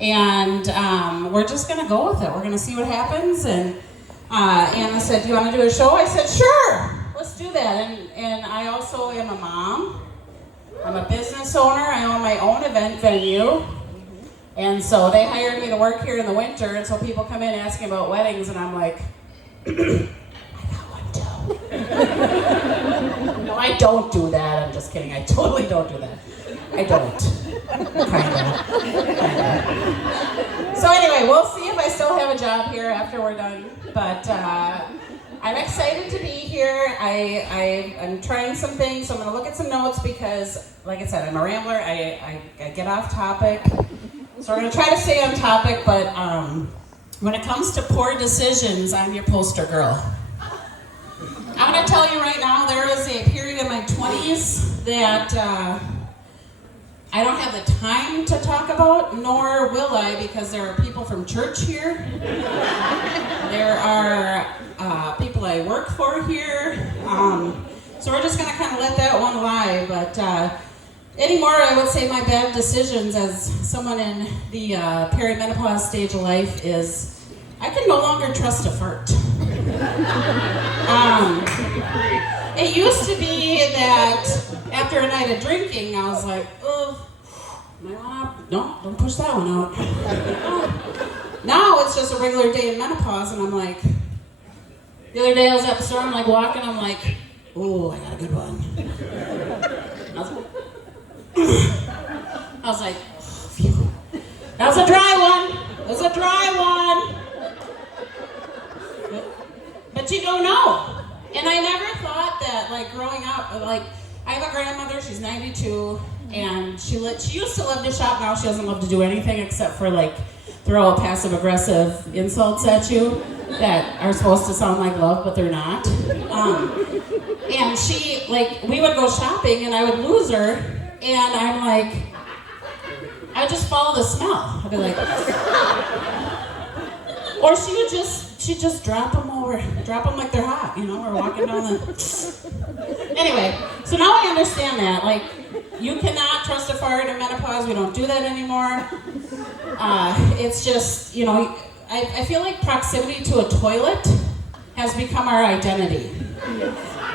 And we're just going to go with it. We're going to see what happens. And Anna said, do you want to do a show? I said, sure, let's do that. And I also am a mom. I'm a business owner. I own my own event venue. And so they hired me to work here in the winter. And so people come in asking about weddings. And I'm like, I got one too. No, I don't do that. I'm just kidding. I totally don't do that. I don't. Kinda. So anyway, we'll see if I still have a job here after we're done. But I'm excited to be here. I'm trying some things, so I'm going to look at some notes because, like I said, I'm a rambler. I get off topic. So we're going to try to stay on topic, but when it comes to poor decisions, I'm your poster girl. I'm going to tell you right now, there was a period in my 20s that I don't have the time to talk about, nor will I, because there are people from church here. There are people I work for here. So we're just going to kind of let that one lie. But anymore, I would say my bad decisions as someone in the perimenopause stage of life is I can no longer trust a fart. It used to be that after a night of drinking, I was like, oh, no, don't push that one out. Now it's just a regular day in menopause, and I'm like, the other day I was at the store, I'm like walking, I'm like, oh, I got a good one. I was like, oh, phew. That was a dry one. It was a dry one. But you don't know. And I never thought that, like, growing up, like, I have a grandmother, she's 92, and she used to love to shop. Now she doesn't love to do anything except for, like, throw passive-aggressive insults at you that are supposed to sound like love, but they're not. And she, like, we would go shopping, and I would lose her, and I'm like, I would just follow the smell. I'd be like, or she'd just drop them like they're hot, you know, or walking down the... Anyway, so now I understand that. Like, you cannot trust a fart in menopause. We don't do that anymore. It's just, you know, I feel like proximity to a toilet has become our identity.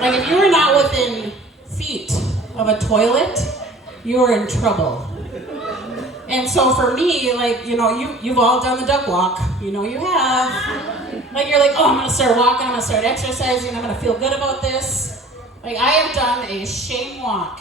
Like, if you are not within feet of a toilet, you are in trouble. And so for me, like, you know, you've all done the duck walk. You know you have. Like, you're like, oh, I'm going to start walking, I'm going to start exercising, I'm going to feel good about this. Like, I have done a shame walk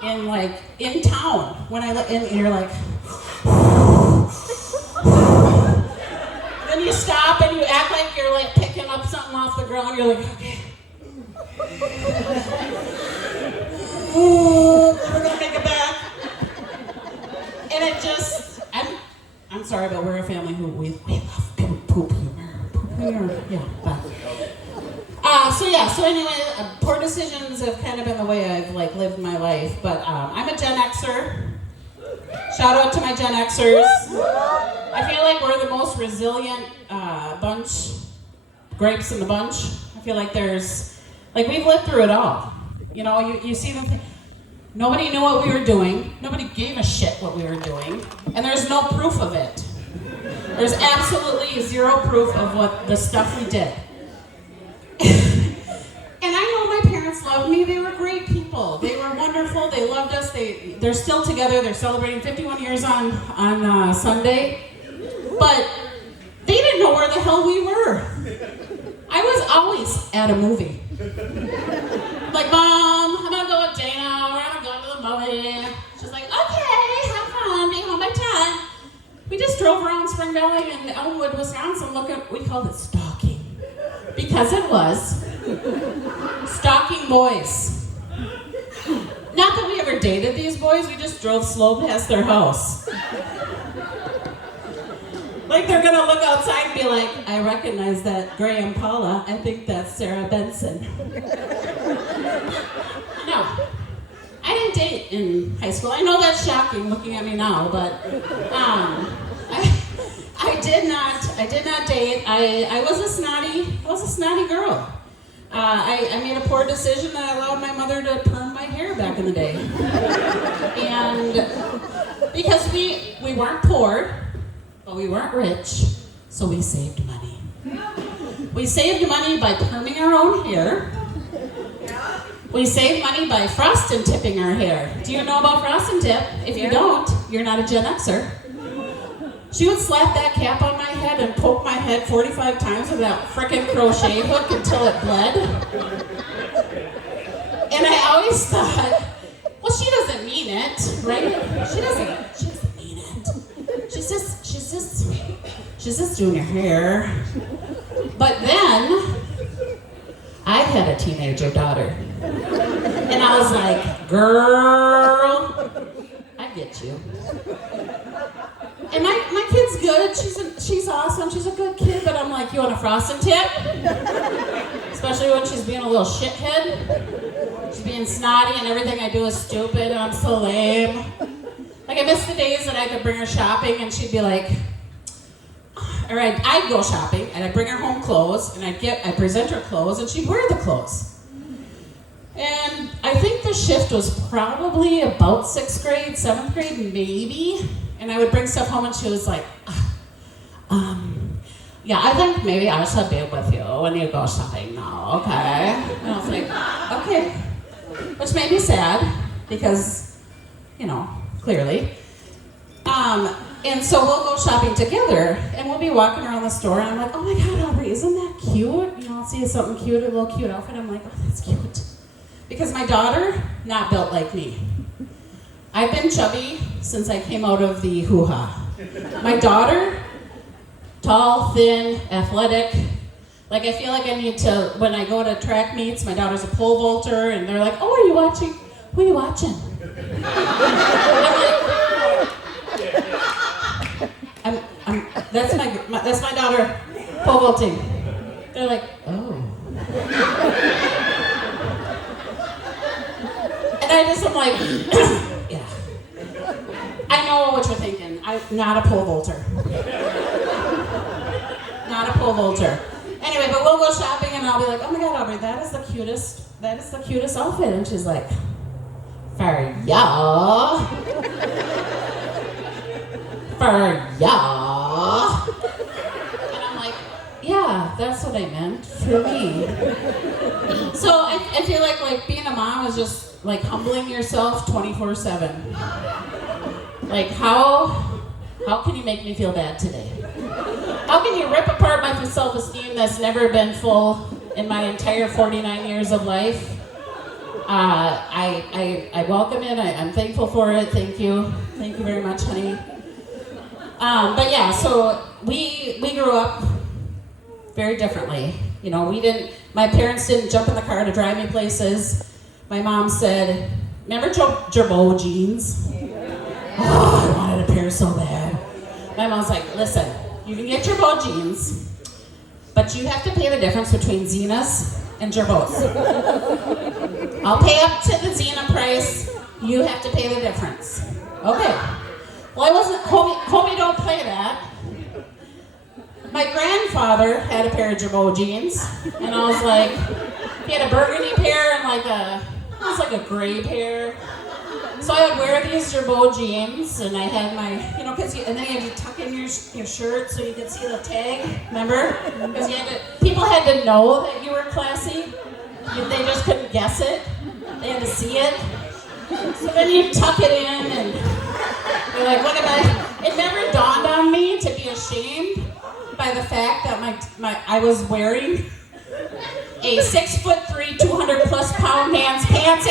in town. When and you're like, then you stop and you act like you're, like, picking up something off the ground. You're like, okay. Ooh, we're going to make it back. And it just, I'm sorry, but we're a family who we love poop humor. Yeah, but. So anyway, poor decisions have kind of been the way I've, like, lived my life. But I'm a GenX'r. Shout out to my GenX'ers. I feel like we're the most resilient bunch, grapes in the bunch. I feel like we've lived through it all. You know, you see them. Nobody knew what we were doing. Nobody gave a shit what we were doing. And there's no proof of it. There's absolutely zero proof of what the stuff we did. And I know my parents loved me. They were great people. They were wonderful. They loved us. They're still together. They're celebrating 51 years on Sunday. But they didn't know where the hell we were. I was always at a movie. Like, Mom, I'm going to go with Dana. We're going to go to the movie. She's like, okay, have fun. Be home by 10. We just drove around Spring Valley and Elmwood, Wisconsin we called it stalking. Because it was. Stalking boys. Not that we ever dated these boys, we just drove slow past their house. Like, they're gonna look outside and be like, I recognize that Gray and Paula. I think that's Sarah Benson. No. I didn't date in high school. I know that's shocking looking at me now, but I did not date. I was a snotty girl. I made a poor decision that I allowed my mother to perm my hair back in the day. And Because we weren't poor, but we weren't rich, so we saved money. We saved money by perming our own hair. We saved money by frost and tipping our hair. Do you know about frost and tip? If you don't, you're not a GenX'r. She would slap that cap on my head and poke my head 45 times with that frickin' crochet hook until it bled. And I always thought, well, she doesn't mean it, right? She doesn't mean it. She's just doing her hair. But then, I had a teenager daughter. And I was like, girl, I get you. And my kid's good, she's awesome, she's a good kid, but I'm like, you want a frosting tip? Especially when she's being a little shithead. She's being snotty and everything I do is stupid and I'm so lame. Like I miss the days that I could bring her shopping and she'd be like, or I'd go shopping and I'd bring her home clothes and I'd present her clothes and she'd wear the clothes. And I think the shift was probably about 6th grade, 7th grade, maybe. And I would bring stuff home and she was like, yeah, I think maybe I should be with you when you go shopping now, okay? And I was like, okay. Which made me sad because, clearly. And so we'll go shopping together and we'll be walking around the store and I'm like, oh my God, Aubrey, isn't that cute? I'll see something cute, a little cute outfit. I'm like, oh, that's cute. Because my daughter, not built like me. I've been chubby since I came out of the hoo-ha. My daughter, tall, thin, athletic. Like I feel like I need to, when I go to track meets, my daughter's a pole vaulter and they're like, oh, are you watching? Who are you watching? That's my daughter pole vaulting. They're like, oh. And I'm like, yeah. I know what you're thinking. I'm not a pole vaulter. Not a pole vaulter. Anyway, but we'll go shopping and I'll be like, oh my God, Aubrey, that is the cutest outfit. And she's like, for ya. For ya. And I'm like, yeah, that's what I meant for me. So I feel like being a mom is just like humbling yourself 24/7. Like how can you make me feel bad today? How can you rip apart my self-esteem that's never been full in my entire 49 years of life? I welcome it. I'm thankful for it. Thank you. Thank you very much, honey. But yeah, so we grew up very differently. My parents didn't jump in the car to drive me places. My mom said, remember Gerbeau jeans? Oh, I wanted a pair so bad. My mom's like, listen, you can get Gerbeau jeans, but you have to pay the difference between Zena's and Gerbeau's. I'll pay up to the Zena price, you have to pay the difference. Okay. Well, I wasn't, homie, don't play that. My grandfather had a pair of Gerbeau jeans, and I was like, he had a burgundy pair and it was like a gray pair. So I would wear these Gerbeau jeans, and I had my, and then you had to tuck in your shirt so you could see the tag, remember? Because people had to know that you were classy. They just couldn't guess it. They had to see it. So then you tuck it in, and you're like, look at that. It never dawned on me to be ashamed by the fact that I was wearing a 6'3", 200+ pound man's pants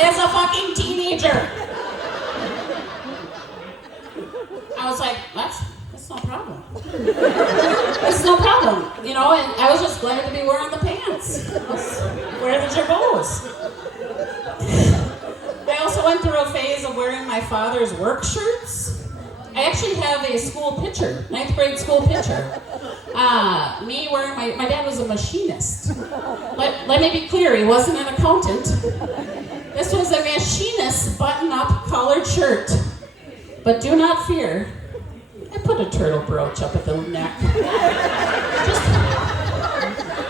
as a fucking teenager. I was like, that's no problem. It's no problem, and I was just glad to be wearing the pants. Wear the Gerbeaus. I also went through a phase of wearing my father's work shirts. I actually have a school picture, 9th grade school picture. Me wearing my dad was a machinist. Let me be clear, he wasn't an accountant. This was a machinist button-up collared shirt. But do not fear, I put a turtle brooch up at the neck.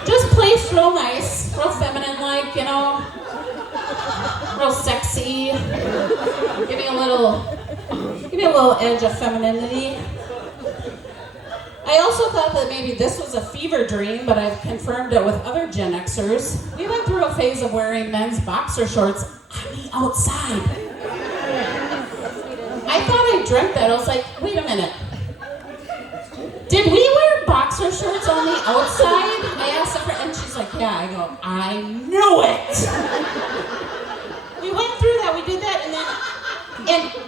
Just placed real nice, real feminine-like, real sexy. Give me a little Give me a little edge of femininity. I also thought that maybe this was a fever dream, but I've confirmed it with other GenX'ers. We went through a phase of wearing men's boxer shorts on the outside. I thought I dreamt that. I was like, wait a minute. Did we wear boxer shorts on the outside? I asked her, and she's like, yeah. I go, I knew it. We went through that, we did that, and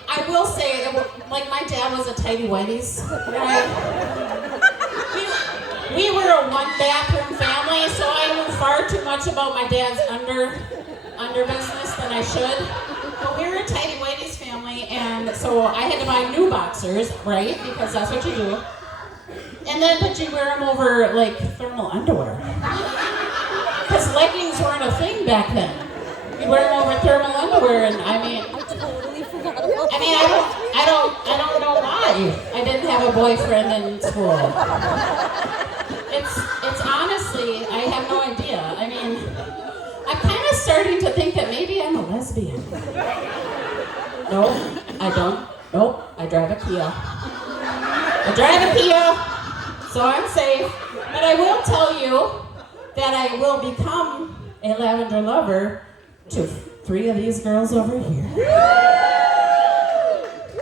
I will say, like my dad was a tidy whities, right? We were a one bathroom family, so I knew far too much about my dad's under business than I should. But we were a tidy whities family, and so I had to buy new boxers, right? Because that's what you do. And then, but you wear them over like thermal underwear. Because leggings weren't a thing back then. You wear them over thermal underwear, and I don't know why I didn't have a boyfriend in school. It's honestly, I have no idea. I mean, I'm kind of starting to think that maybe I'm a lesbian. No, I don't. Nope, I drive a Kia. So I'm safe. But I will tell you that I will become a lavender lover to 3 of these girls over here.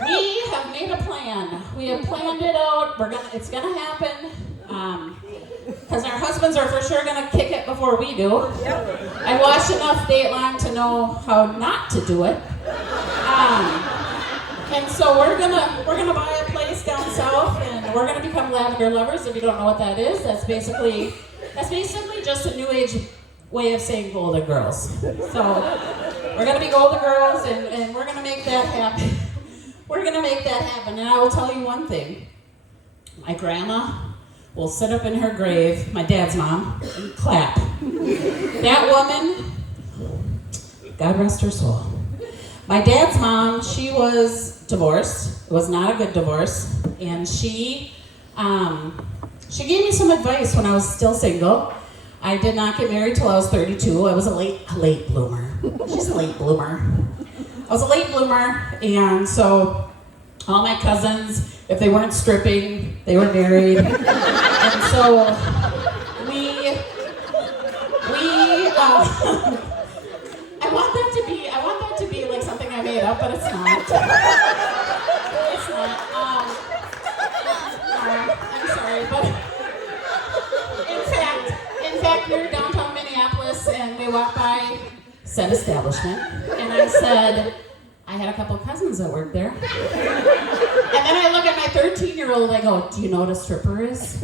We have made a plan. We have planned it out. It's gonna happen. Because our husbands are for sure gonna kick it before we do. I watched enough Dateline to know how not to do it. And so we're gonna buy a place down south, and we're gonna become lavender lovers. If you don't know what that is, that's basically just a new age way of saying golden girls. So we're gonna be golden girls, and we're gonna make that happen. We're gonna make that happen. And I will tell you one thing: my grandma will sit up in her grave, my dad's mom, and clap. That woman, God rest her soul. My dad's mom, she was divorced. It was not a good divorce. And she gave me some advice when I was still single. I did not get married till I was 32. I was a late bloomer. She's a late bloomer. I was a late bloomer, and so all my cousins, if they weren't stripping, they were married. And so I want that to be like something I made up, but it's not. It's not. I'm sorry, but in fact, we were downtown Minneapolis, and we walked by said establishment, and I said, I had a couple of cousins that worked there. And then I look at my 13-year-old, I go, do you know what a stripper is?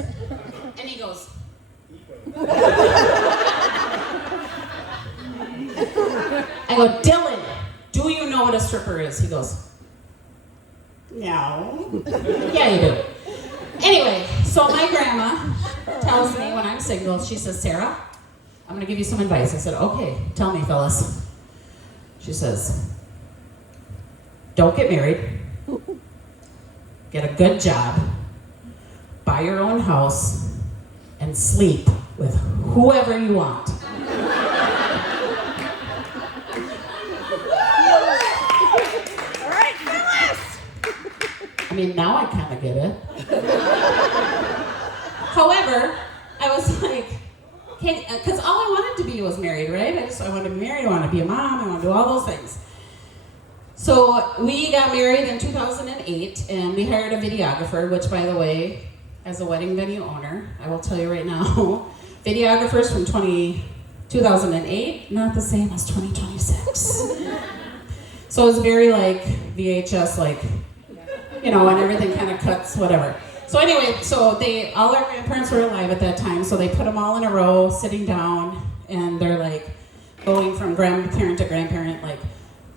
And he goes, I go, Dylan, do you know what a stripper is? He goes, no. Yeah, you do. Anyway, so my grandma tells me when I'm single, she says, Sarah, I'm going to give you some advice. I said, okay, tell me, Phyllis. She says, don't get married, get a good job, buy your own house, and sleep with whoever you want. All right, Phyllis! I mean, now I kind of get it. However, I was like, because all I wanted to be was married, right? I wanted to be married, I wanted to be a mom, I wanted to do all those things. So we got married in 2008, and we hired a videographer, which, by the way, as a wedding venue owner, I will tell you right now, videographers from 2008, not the same as 2026. So it's very like VHS, like, you know, and everything kind of cuts, whatever. So anyway, so all our grandparents were alive at that time, so they put them all in a row, sitting down, and they're like going from grandparent to grandparent, like,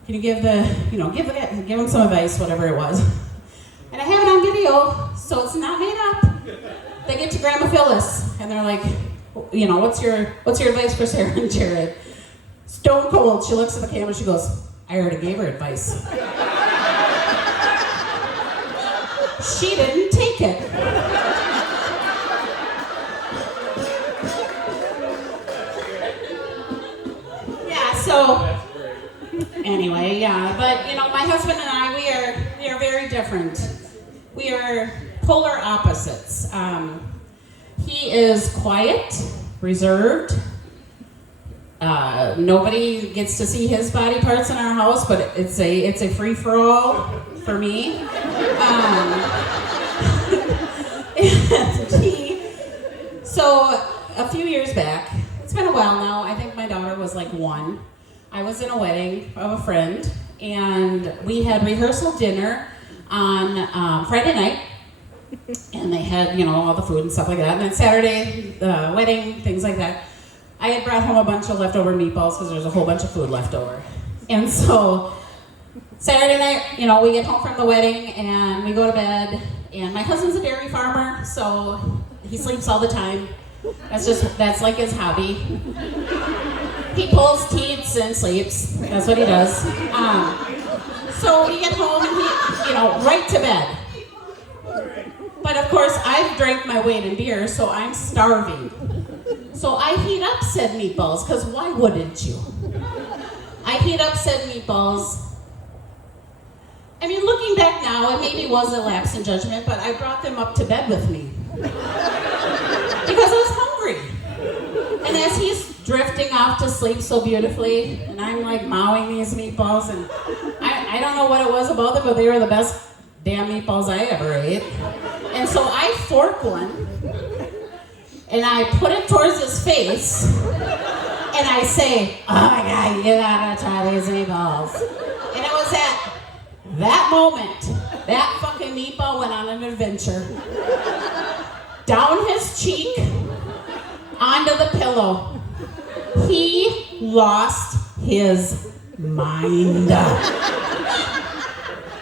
can you give them some advice, whatever it was. And I have it on video, so it's not made up. They get to Grandma Phyllis, and they're like, you know, what's your advice for Sarah and Jared? Stone cold, she looks at the camera, she goes, I already gave her advice. She didn't take it. Yeah, so anyway, yeah, but you know, my husband and I, we are very different. We are polar opposites. He is quiet, reserved. Nobody gets to see his body parts in our house, but it's a free-for-all for me. So a few years back, it's been a while now, I think my daughter was like 1. I was in a wedding of a friend, and we had rehearsal dinner on Friday night, and they had, all the food and stuff like that. And then Saturday, the wedding, things like that. I had brought home a bunch of leftover meatballs because there's a whole bunch of food left over. And so Saturday night, we get home from the wedding and we go to bed. And my husband's a dairy farmer, so he sleeps all the time. That's like his hobby. He pulls teats and sleeps. That's what he does. So we get home and he, right to bed. But of course, I've drank my weight in beer, so I'm starving. So I heat up said meatballs, because why wouldn't you? I heat up said meatballs. I mean, looking back now, it maybe was a lapse in judgment, but I brought them up to bed with me. Because I was hungry. And as he's drifting off to sleep so beautifully, and I'm like mowing these meatballs, and I don't know what it was about them, but they were the best damn meatballs I ever ate. And so I fork one, and I put it towards his face, and I say, "Oh my God, you gotta try these meatballs." And it was at that moment, that fucking meatball went on an adventure. Down his cheek, onto the pillow. He lost his mind.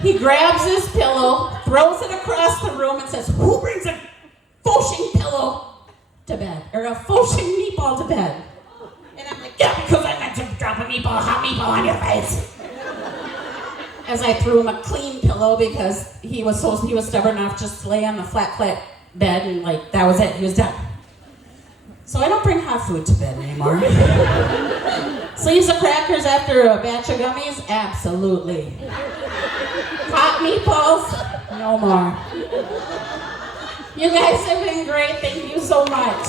He grabs his pillow, throws it across the room, and says, "Who brings a foshing pillow to bed, or a foshing meatball to bed?" And I'm like, "Yeah, because I meant to drop a hot meatball on your face." As I threw him a clean pillow because he was stubborn enough just to lay on the flat bed and that was it, he was done. So I don't bring hot food to bed anymore. Sleeves of crackers after a batch of gummies? Absolutely. Hot meatballs? No more. You guys have been great, thank you so much.